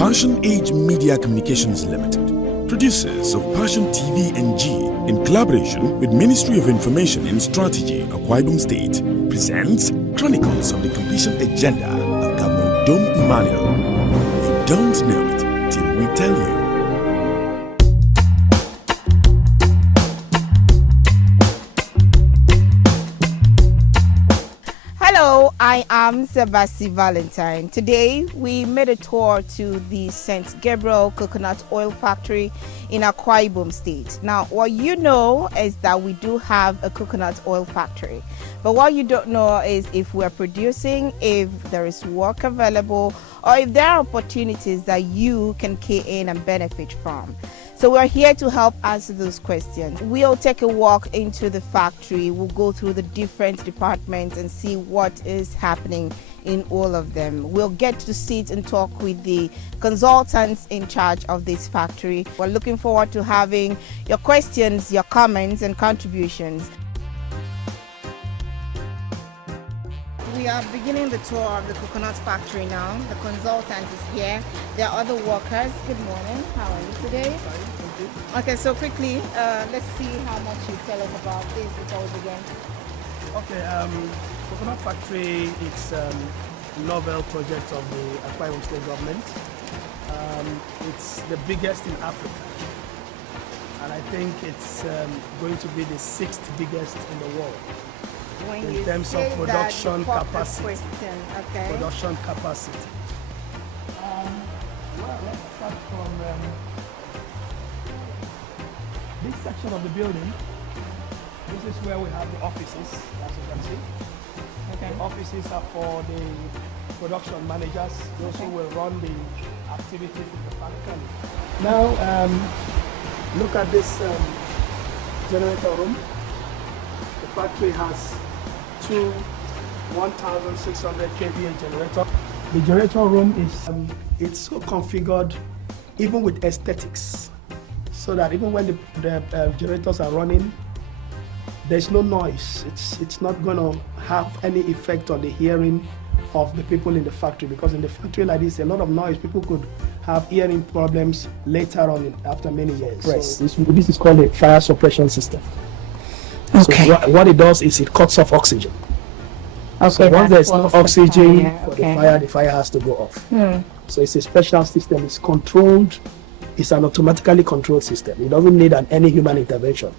Passion Age Media Communications Limited, producers of Passion TV and G, in collaboration with Ministry of Information and Strategy, Akwa Ibom State, presents Chronicles of the Completion Agenda of Governor Udom Emmanuel. You don't know it till we tell you. Hello, I am Sebastian Valentine. Today, we made a tour to the St. Gabriel Coconut Oil Factory in Akwa Ibom State. Now, what you know is that we do have a coconut oil factory. But what you don't know is if we're producing, if there is work available, or if there are opportunities that you can key in and benefit from. So we're here to help answer those questions. We'll take a walk into the factory. We'll go through the different departments and see what is happening in all of them. We'll get to sit and talk with the consultants in charge of this factory. We're looking forward to having your questions, your comments, and contributions. We are beginning the tour of the coconut factory now. The consultant is here. There are other workers. Good morning. How are you today? Fine, thank you. Okay, so quickly, let's see how much you tell us about this before we begin. Okay, coconut factory, it's a novel project of the Akwa Ibom State Government. It's the biggest in Africa, and I think it's going to be the 6th biggest in the world. When in you terms of say production that, capacity. Okay. Production capacity. Well, let's start from this section of the building. This is where we have the offices, as you can see. Okay. The offices are for the production managers, those who will run the activities in the factory. Now, look at this generator room. The factory has two 1,600 kVA generator. The generator room is it's so configured, even with aesthetics, so that even when the generators are running, there's no noise. It's not going to have any effect on the hearing of the people in the factory, because in the factory like this, a lot of noise, people could have hearing problems later on after many years. Right. So this is called a fire suppression system. Okay. So what it does is it cuts off oxygen. Okay, so once there's no oxygen for the fire has to go off. So it's a special system. It's controlled. It's an automatically controlled system. It doesn't need any human intervention.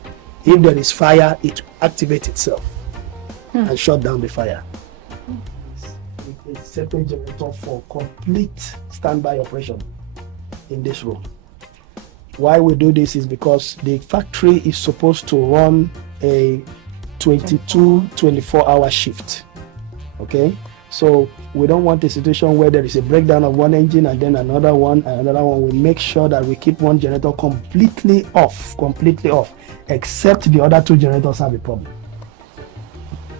If there is fire, it activates itself and shut down the fire. It's a separate generator for complete standby operation in this room. Why we do this is because the factory is supposed to run a 24-hour shift. Okay, so we don't want a situation where there is a breakdown of one engine and then another one and another one. We make sure that we keep one generator completely off, except the other two generators have a problem.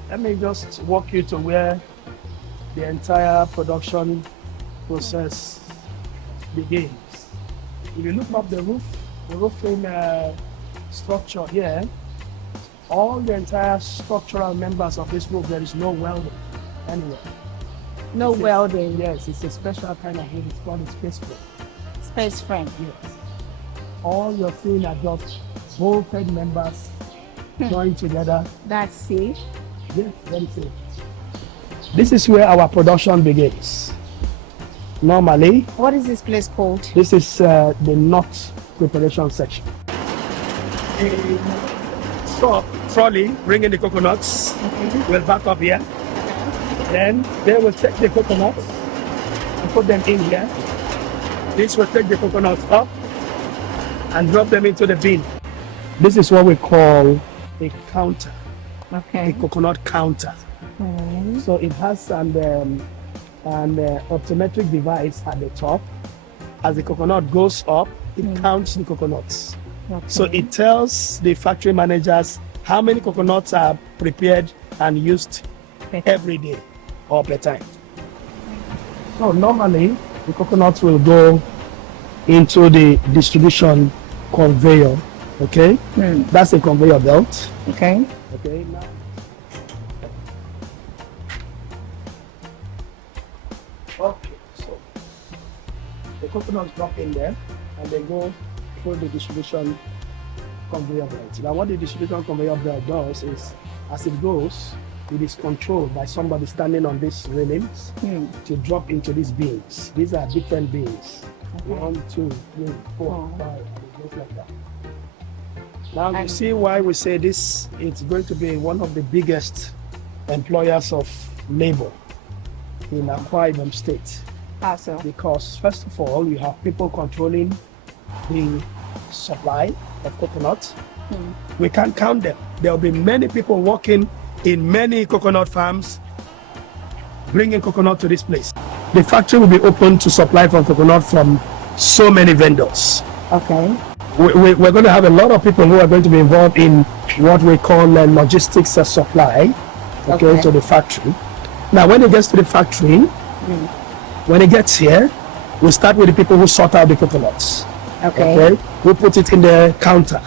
Let me just walk you to where the entire production process begins. If you look up the roofing structure here, all the entire structural members of this roof, there is no welding anywhere. No welding. Yes, it's a special kind of wood. It's called a space frame. Space frame. Yes. All you're seeing are just bolted members joined together. That's safe. Yes, very safe. This is where our production begins. Normally, what is this place called? This is the nut preparation section. So, trolley bringing the coconuts will back up here. Then they will take the coconuts and put them in here. This will take the coconuts up and drop them into the bin. This is what we call a counter. Okay. A coconut counter. So it has an optometric device at the top. As the coconut goes up, it counts the coconuts. Okay. So it tells the factory managers how many coconuts are prepared and used every day or per time. So normally the coconuts will go into the distribution conveyor. Okay, that's a conveyor belt. Okay. Okay. Now, okay. So The coconuts drop in there and they go through the distribution conveyor belt. Now what the distribution conveyor belt does is, as it goes, it is controlled by somebody standing on these railings to drop into these bins. These are different bins. Okay. 1, 2, 3, 4, 5, and it goes like that. Now you see why we say this, it's going to be one of the biggest employers of labor in Akwa Ibom State. How so? Because first of all, you have people controlling the supply of coconut. We can't count them. There will be many people working in many coconut farms, bringing coconut to this place. The factory will be open to supply from coconut from so many vendors. Okay. We're going to have a lot of people who are going to be involved in what we call logistics supply, okay, to the factory. Now, when it gets to the factory, when it gets here, we start with the people who sort out the coconuts. Okay. We put it in the counter.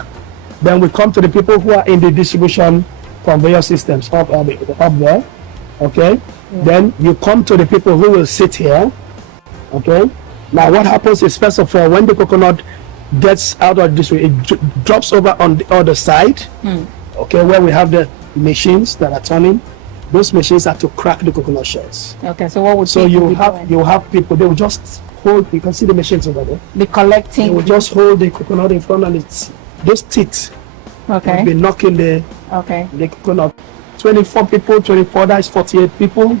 Then we come to the people who are in the distribution conveyor systems up there. Okay. Then you come to the people who will sit here. Okay. Now, what happens is, first of all, when the coconut gets out of this way, it drops over on the other side. Okay, where we have the machines that are turning. Those machines are to crack the coconut shells. Okay, so what would you have people, they will just hold, you can see the machines over there. Be collecting. They will just hold the coconut in front, and it's those teeth will be knocking the coconut. 24 people, 24, that's 48 people.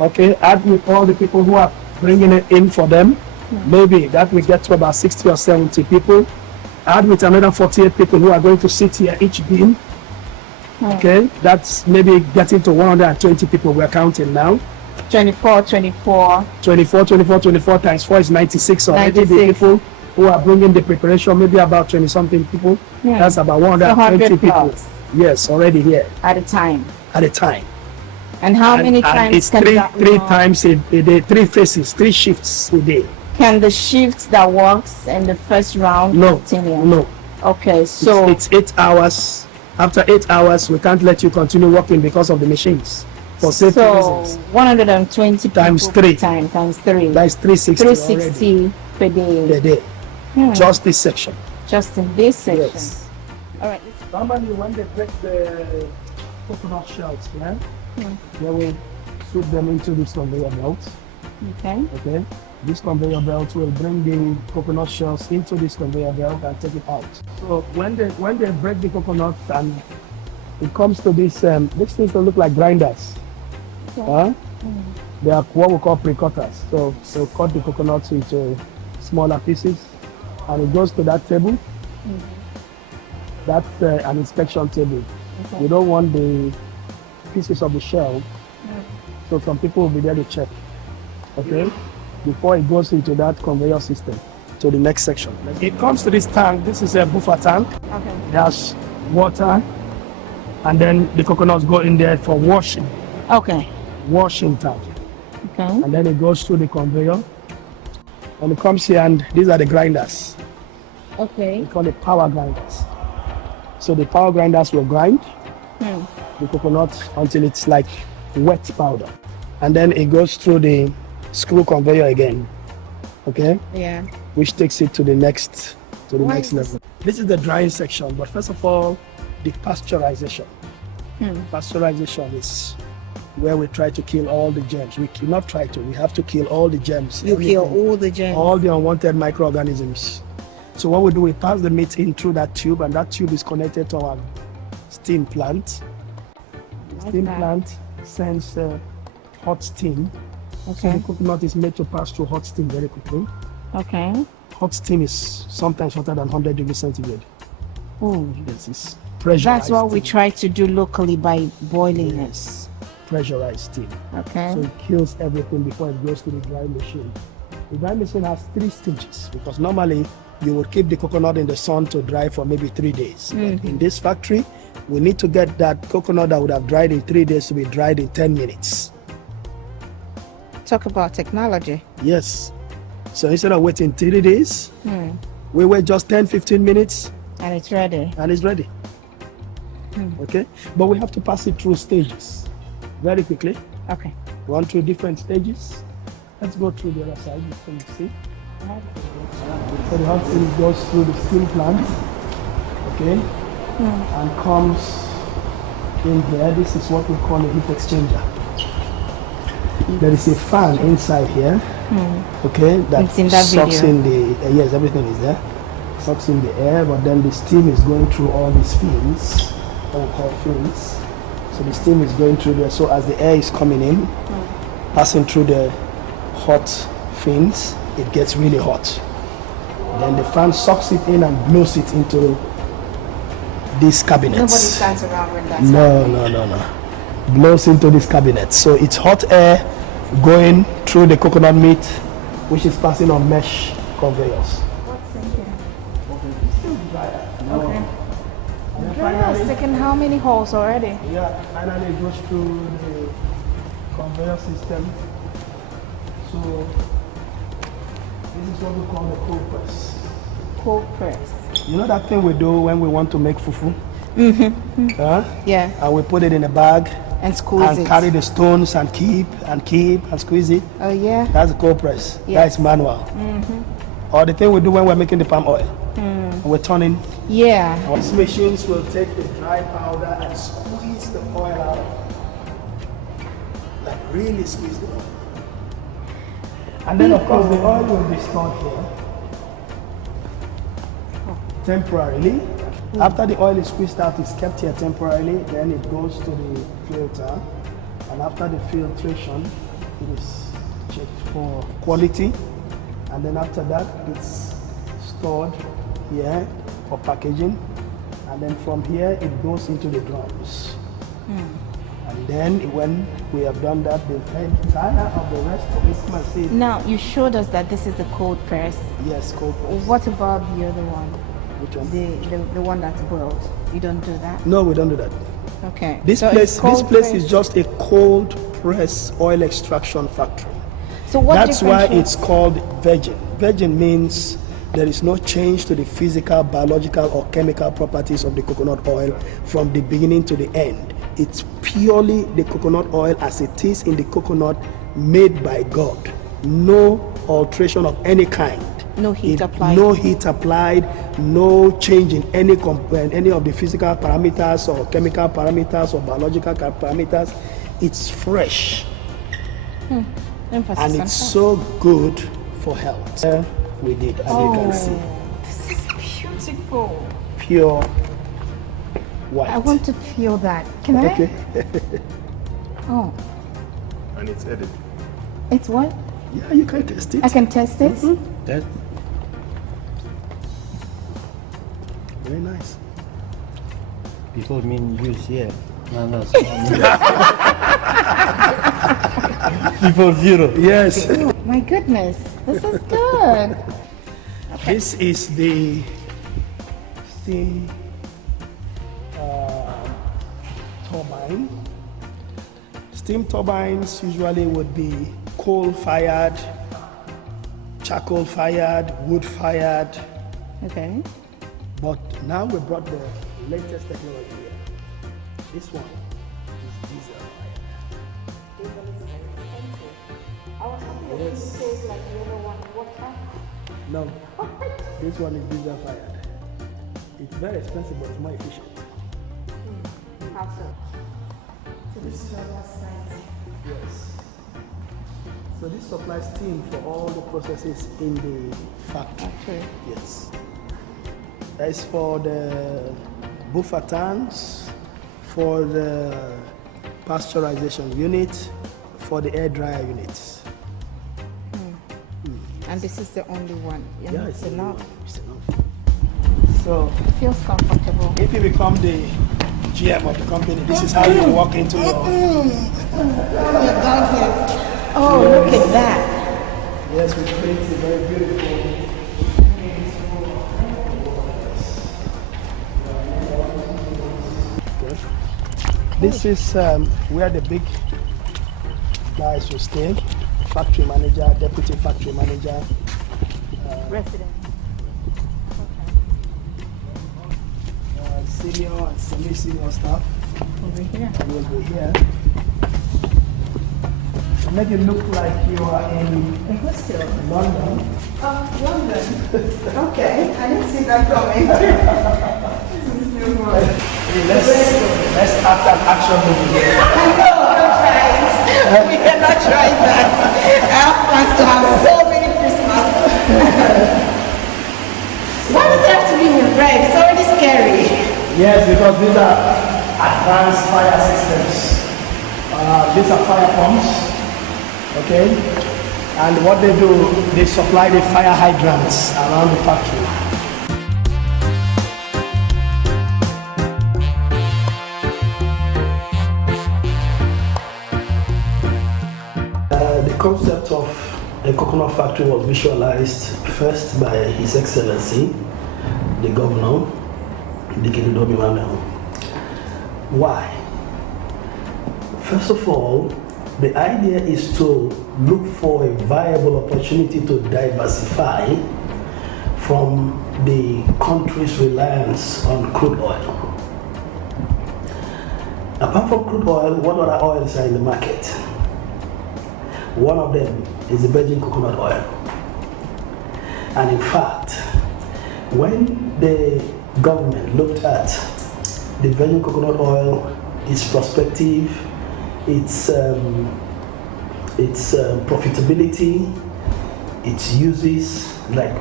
Okay, add with all the people who are bringing it in for them. Maybe that will get to about 60 or 70 people. Add with another 48 people who are going to sit here each bin. Okay, that's maybe getting to 120 people we're counting now. 24 times 4 is 96 already. The people who are bringing the preparation, maybe about 20 something people. That's about 120 people. Yes, already here. At a time. And how many times? It's three times a day, 3 phases, 3 shifts a day. Can the shift that works in the first round continue? No. Okay, so it's 8 hours. After 8 hours, we can't let you continue working because of the machines. For safety reasons. 120 times 3. Times 3. That's 360. 360 per day. Just this section. Just in this section. Yes. All right. Normally, when they break the coconut shells, they will shoot them into this conveyor belt. Okay. This conveyor belt will bring the coconut shells into this conveyor belt and take it out. So when they break the coconut and it comes to this, these things will look like grinders. They are what we call pre-cutters. So they'll cut the coconuts into smaller pieces, and it goes to that table. That's an inspection table. We don't want the pieces of the shell, so some people will be there to check. Okay. Before it goes into that conveyor system to the next section. It comes to this tank. This is a buffer tank. There's water, and then the coconuts go in there for washing. Washing tank. And then it goes through the conveyor, and it comes here, and these are the grinders. We call it power grinders. So the power grinders will grind the coconut until it's like wet powder, and then it goes through the screw conveyor again, which takes it to the next level. This is the drying section, but first of all, the pasteurization. Pasteurization is where we try to kill all the germs. We have to kill all the germs. You kill all the germs, all the unwanted microorganisms. So what we do, we pass the meat in through that tube, and that tube is connected to our steam plant. The steam plant sends hot steam. So the coconut is made to pass through hot steam very quickly. Hot steam is sometimes hotter than 100 degrees centigrade. Yes, it's pressurized. That's what we try to do locally by boiling it. Pressurized steam. So it kills everything before it goes to the dry machine. The dry machine has 3 stages, because normally you would keep the coconut in the sun to dry for maybe 3 days. But in this factory, we need to get that coconut that would have dried in 3 days to be dried in 10 minutes. Talk about technology. Yes. So instead of waiting 3 days, we wait just 10-15 minutes. And it's ready. Okay. But we have to pass it through stages very quickly. Run through different stages. Let's go through the other side. You can see. So the hot steam goes through the steam plant, okay, and comes in here. This is what we call a heat exchanger. There is a fan inside here, okay, that sucks video. in the, yes, everything is there, sucks in the air, but then the steam is going through all these fins, what we call fins. So the steam is going through there, so as the air is coming in, passing through the hot fins, it gets really hot. Then the fan sucks it in and blows it into these cabinets. Nobody stands around when that's No. Blows into this cabinet. So it's hot air going through the coconut meat, which is passing on mesh conveyors. What's in here? No. Okay. And Gabriel has taken how many holes already? Yeah, finally it goes through the conveyor system. So this is what we call the cold press. Cold press. You know that thing we do when we want to make fufu? Yeah. And we put it in a bag And squeeze and it. carry the stones and keep and squeeze it. Oh yeah. That's the cold press. Yeah. That's manual. Or the thing we do when we're making the palm oil. We're turning. Yeah. These machines will take the dry powder and squeeze the oil out. Like really squeeze the oil. And then of course the oil will be stored here temporarily. After the oil is squeezed out, it's kept here temporarily, then it goes to the filter. And after the filtration, it is checked for quality. And then after that, it's stored here for packaging. And then from here, it goes into the drums. And then when we have done that, the entire of the rest of it, come and see. Now you showed us that this is the cold press. Yes, cold press. What about the other one? Which one? The one that's boiled. You don't do that? No, we don't do that. Okay. This So place, it's cold this place press. is just a cold press oil extraction factory. So what That's why differentiates- it's called virgin. Virgin means there is no change to the physical, biological, or chemical properties of the coconut oil from the beginning to the end. It's purely the coconut oil as it is in the coconut made by God. No alteration of any kind. No heat applied. No heat applied, no change in any of the physical parameters or chemical parameters or biological parameters. It's fresh. Emphasis And on it's that. so good for health. We did, as you can see, This is beautiful. pure white. I want to feel that. Can I? Okay. Oh, And it's edited. it's what? Yeah, you can test it. I can test it. That- Very nice. Before mean use here. No. Before zero. Yes. Oh, my goodness, this is good. This is the steam turbine. Steam turbines usually would be coal-fired, charcoal-fired, wood-fired, Okay. but now we brought the latest technology here. This one is diesel-fired. Yes. No, this one is diesel-fired. It's very expensive, but it's more efficient. How so? So this is your last site. Yes. So this supplies steam for all the processes in the factory. Factory. Yes. That's for the buffer tanks, for the pasteurization unit, for the air dryer units. And this is the only one. Yeah, it's enough. It's enough. So Feels comfortable. if you become the GM of the company, this is how you walk into your. Oh, look at that. Yes, we create a very beautiful. This is where the big guys will stay. Factory manager, deputy factory manager. Resident. Senior and semi-senior staff Over here. will be here. make it look like you are in London. London. Okay, I didn't see that coming. Let's act an action movie here. Don't try it. We cannot try that. I have plans to have so many Christmas. Why does it have to be in red? It's already scary. Yes, because these are advanced fire systems. These are fire pumps, okay? And what they do, they supply the fire hydrants around the factory. The concept of a coconut factory was visualized first by His Excellency, the Governor Udom Emmanuel. Why? First of all, the idea is to look for a viable opportunity to diversify from the country's reliance on crude oil. Apart from crude oil, what other oils are in the market? One of them is the virgin coconut oil. And in fact, when the government looked at the virgin coconut oil, its prospective, its profitability, its uses, like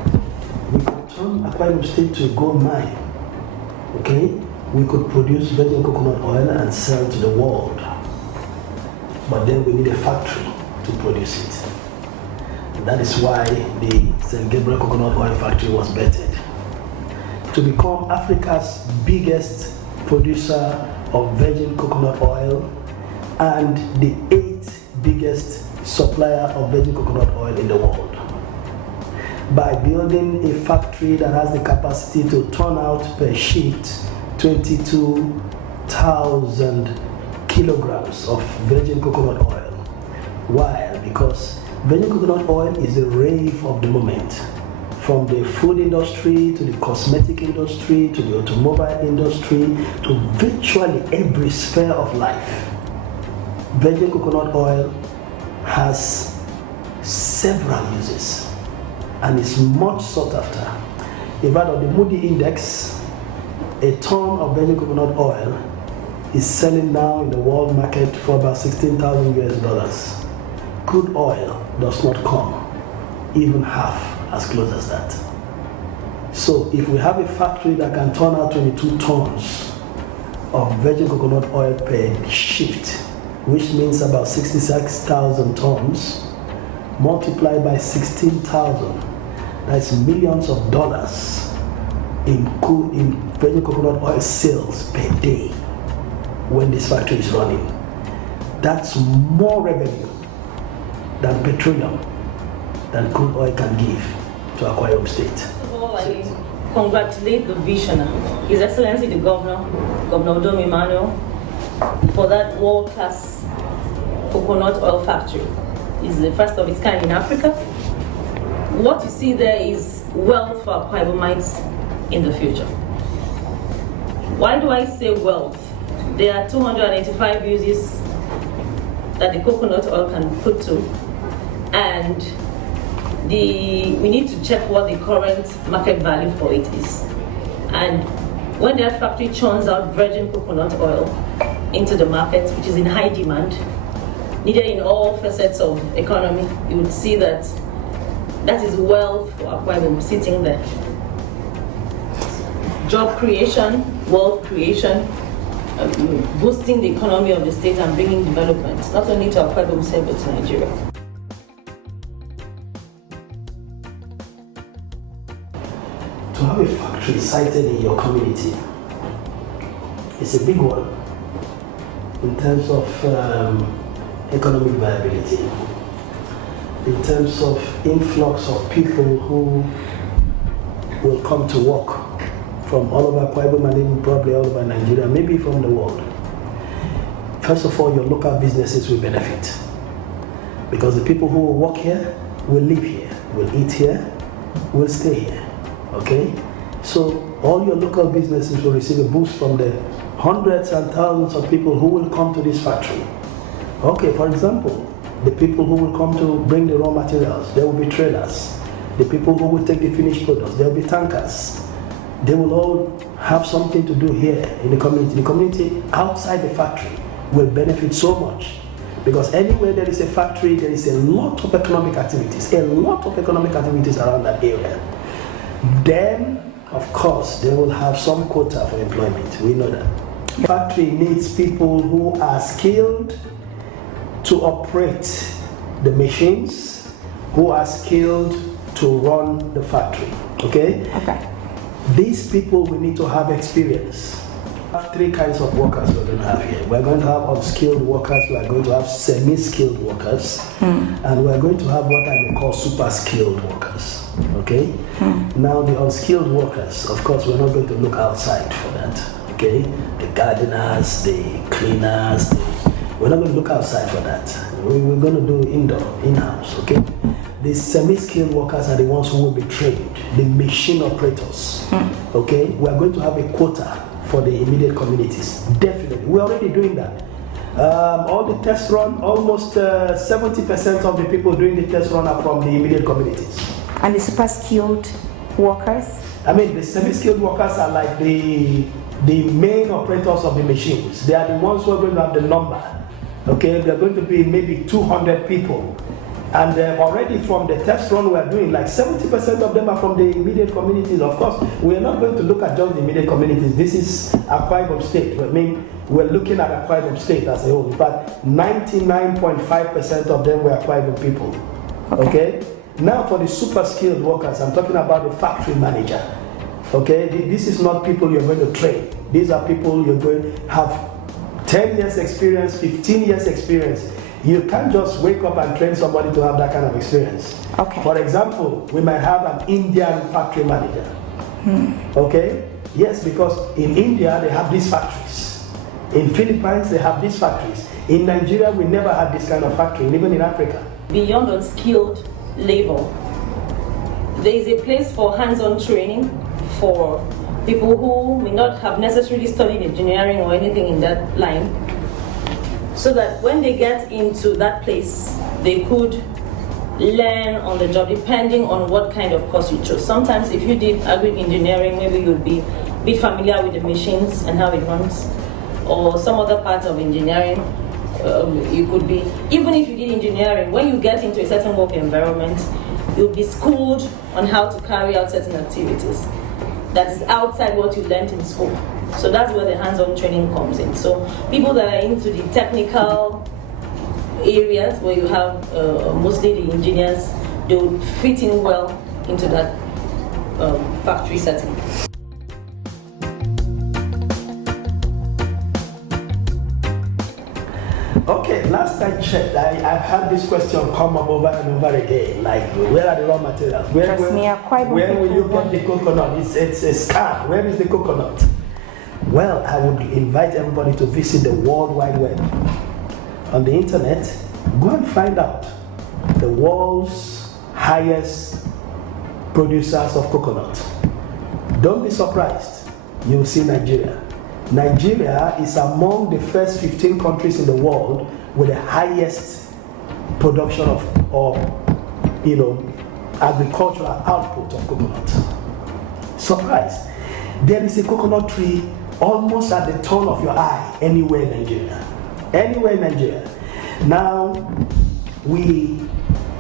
we could turn Akwa Ibom State to a gold mine, okay? We could produce virgin coconut oil and sell to the world, but then we need a factory to produce it. And that is why the St. Gabriel Coconut Oil Factory was betted to become Africa's biggest producer of virgin coconut oil and the 8th biggest supplier of virgin coconut oil in the world. By building a factory that has the capacity to turn out per shift 22,000 kilograms of virgin coconut oil. Why? Because virgin coconut oil is the rave of the moment. From the food industry to the cosmetic industry to the automobile industry to virtually every sphere of life. Virgin coconut oil has several uses and is much sought after. In fact, on the Moody Index, a ton of virgin coconut oil is selling now in the world market for about $16,000 US. Crude oil does not come even half as close as that. So if we have a factory that can turn out 22 tons of virgin coconut oil per shift, which means about 66,000 tons, multiplied by 16,000, that's millions of dollars in virgin coconut oil sales per day when this factory is running. That's more revenue than petroleum, than crude oil can give to Akwa Ibom State. First of all, I congratulate the visionary, His Excellency the Governor, Governor Udom Emmanuel, for that world-class coconut oil factory. It's the first of its kind in Africa. What you see there is wealth for Akwa Ibomites in the future. Why do I say wealth? There are 285 uses that the coconut oil can put to, and we need to check what the current market value for it is. And when that factory churns out virgin coconut oil into the market, which is in high demand, needed in all facets of economy, you would see that that is wealth for Akwa Ibom sitting there. Job creation, wealth creation, boosting the economy of the state and bringing development, not only to Akwa Ibom State but to Nigeria. To have a factory sited in your community is a big one in terms of economic viability, in terms of influx of people who will come to work from all over Akwa Ibom and even probably all over Nigeria, maybe from the world. First of all, your local businesses will benefit because the people who will work here will live here, will eat here, will stay here. Okay? So all your local businesses will receive a boost from the hundreds and thousands of people who will come to this factory. Okay, for example, The people who will come to bring the raw materials, there will be traders. The people who will take the finished products, there will be tankers. They will all have something to do here in the community. The community outside the factory will benefit so much, because anywhere there is a factory, there is a lot of economic activities, around that area. Then, of course, they will have some quota for employment. We know that. The factory needs people who are skilled to operate the machines, who are skilled to run the factory. Okay? Okay. These people, we need to have experience. We have three kinds of workers we're going to have here. We're going to have unskilled workers, we are going to have semi-skilled workers, and we're going to have what I may call super skilled workers. Okay? Now the unskilled workers, of course, we're not going to look outside for that. Okay? The gardeners, the cleaners, we're not going to look outside for that. We're going to do indoor, in-house. Okay? The semi-skilled workers are the ones who will be trained, the machine operators. Okay? We're going to have a quota for the immediate communities. Definitely. We're already doing that. All the test run, almost 70% of the people doing the test run are from the immediate communities. And the super skilled workers? I mean, the semi-skilled workers are like the main operators of the machines. They are the ones who are going to have the number. Okay, they're going to be maybe 200 people. And already from the test run we're doing, like 70% of them are from the immediate communities. Of course, we're not going to look at just the immediate communities. This is Akwa Ibom State. I mean, we're looking at Akwa Ibom State as a whole. In fact, 99.5% of them were Akwa Ibom people. Okay? Now for the super skilled workers, I'm talking about the factory manager. Okay? This is not people you're going to train. These are people you're going to have 10 years experience, 15 years experience. You can't just wake up and train somebody to have that kind of experience. Okay. For example, we might have an Indian factory manager. Okay? Yes, because in India they have these factories. In Philippines they have these factories. In Nigeria we never had this kind of factory, even in Africa. Beyond unskilled labor, there is a place for hands-on training for people who may not have necessarily studied engineering or anything in that line, so that when they get into that place, they could learn on the job depending on what kind of course you chose. Sometimes if you did agri-engineering, maybe you'd be a bit familiar with the machines and how it runs, or some other part of engineering. You could be, even if you did engineering, when you get into a certain work environment, you'll be schooled on how to carry out certain activities that is outside what you learned in school. So that's where the hands-on training comes in. So people that are into the technical areas where you have mostly the engineers, they would fit in well into that factory setting. Okay, last I checked, I've had this question come up over and over again, like where are the raw materials? Where will you get the coconut? It's a scam. Where is the coconut? Well, I would invite everybody to visit the World Wide Web. On the internet, go and find out the world's highest producers of coconut. Don't be surprised, you'll see Nigeria. Nigeria is among the first 15 countries in the world with the highest production of agricultural output of coconut. Surprise! There is a coconut tree almost at the turn of your eye anywhere in Nigeria. Anywhere in Nigeria. Now, we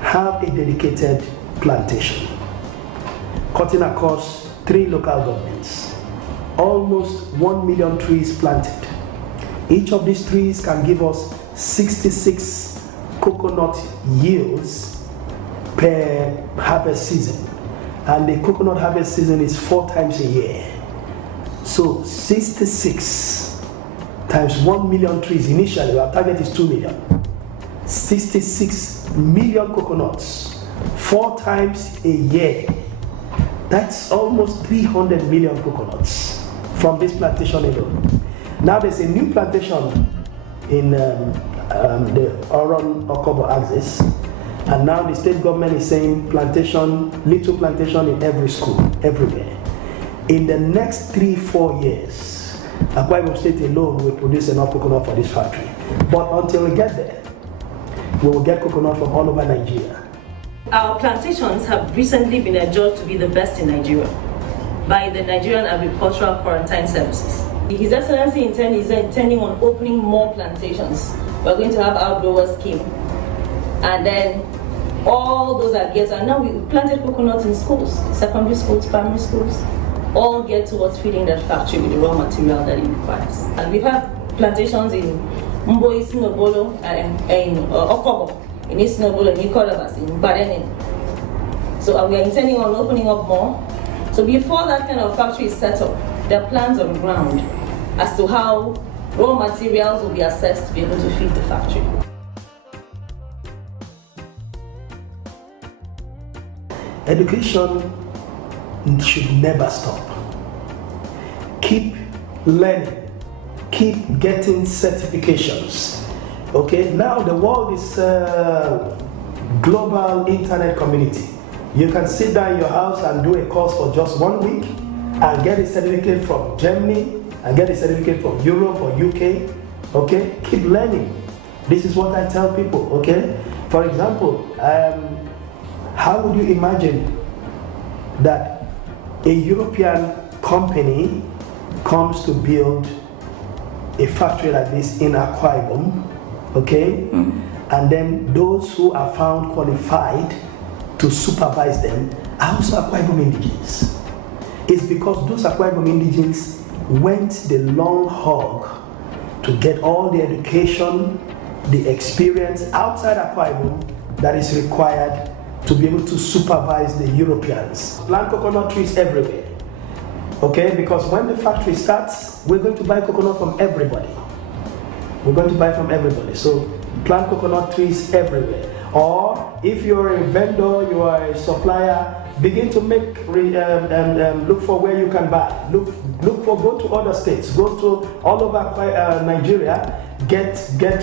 have a dedicated plantation cutting across 3 local governments. Almost 1 million trees planted. Each of these trees can give us 66 coconut yields per harvest season. And the coconut harvest season is 4 times a year. So 66 times 1 million trees. Initially, our target is 2 million. 66 million coconuts, 4 times a year. That's almost 300 million coconuts from this plantation alone. Now there's a new plantation in the Onur Kumral axis, and now the state government is saying plantation, little plantation in every school, everywhere. In the next 3-4 years, Akwa Ibom State alone will produce enough coconut for this factory. But until we get there, we will get coconut from all over Nigeria. Our plantations have recently been adjudged to be the best in Nigeria by the Nigerian Agricultural Quarantine Services. His Excellency is intending on opening more plantations. We're going to have outdoor scheme, and then all those are geared. And now we planted coconuts in schools, secondary schools, primary schools, all geared towards feeding that factory with the raw material that it requires. And we've had plantations in Mbo, Isinobolo, and in Okobo, in Isinobolo, in Ikot Akpan, in Enin. So we are intending on opening up more. So before that kind of factory is set up, there are plans on the ground as to how raw materials will be assessed to be able to feed the factory. Education should never stop. Keep learning, keep getting certifications. Okay, now the world is a global internet community. You can sit down in your house and do a course for just 1 week and get a certificate from Germany and get a certificate from Europe or UK. Okay, keep learning. This is what I tell people. Okay, for example, how would you imagine that a European company comes to build a factory like this in Akwa Ibom, okay? And then those who are found qualified to supervise them are also Akwa Ibom indigenes. It's because those Akwa Ibom indigenes went the long haul to get all the education, the experience outside Akwa Ibom that is required to be able to supervise the Europeans. Plant coconut trees everywhere, okay? Because when the factory starts, we're going to buy coconut from everybody. We're going to buy from everybody. So plant coconut trees everywhere. Or if you're a vendor, you are a supplier, begin to make look for where you can buy. Go to other states, go to all over Nigeria. Get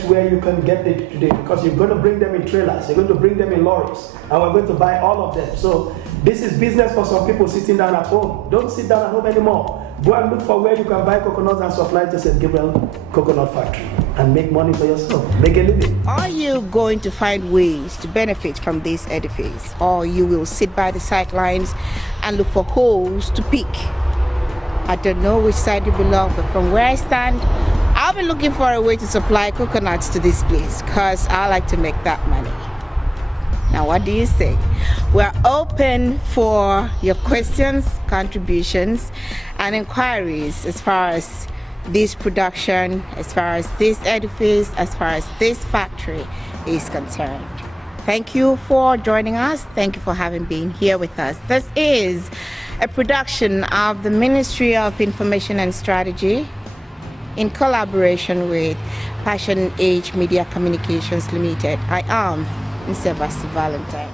where you can get it today, because you're going to bring them in trailers, you're going to bring them in lorries, and we're going to buy all of them. So this is business for some people sitting down at home. Don't sit down at home anymore. Go and look for where you can buy coconuts and supply to St. Gabriel Coconut Factory and make money for yourself, make a living. Are you going to find ways to benefit from this edifice, or you will sit by the sidelines and look for holes to pick? I don't know which side you belong, but from where I stand, I'll be looking for a way to supply coconuts to this place, because I like to make that money. Now, what do you say? We're open for your questions, contributions, and inquiries as far as this production, as far as this edifice, as far as this factory is concerned. Thank you for joining us. Thank you for having been here with us. This is a production of the Ministry of Information and Strategy in collaboration with Passion Age Media Communications Limited. I am Mr. Valentine.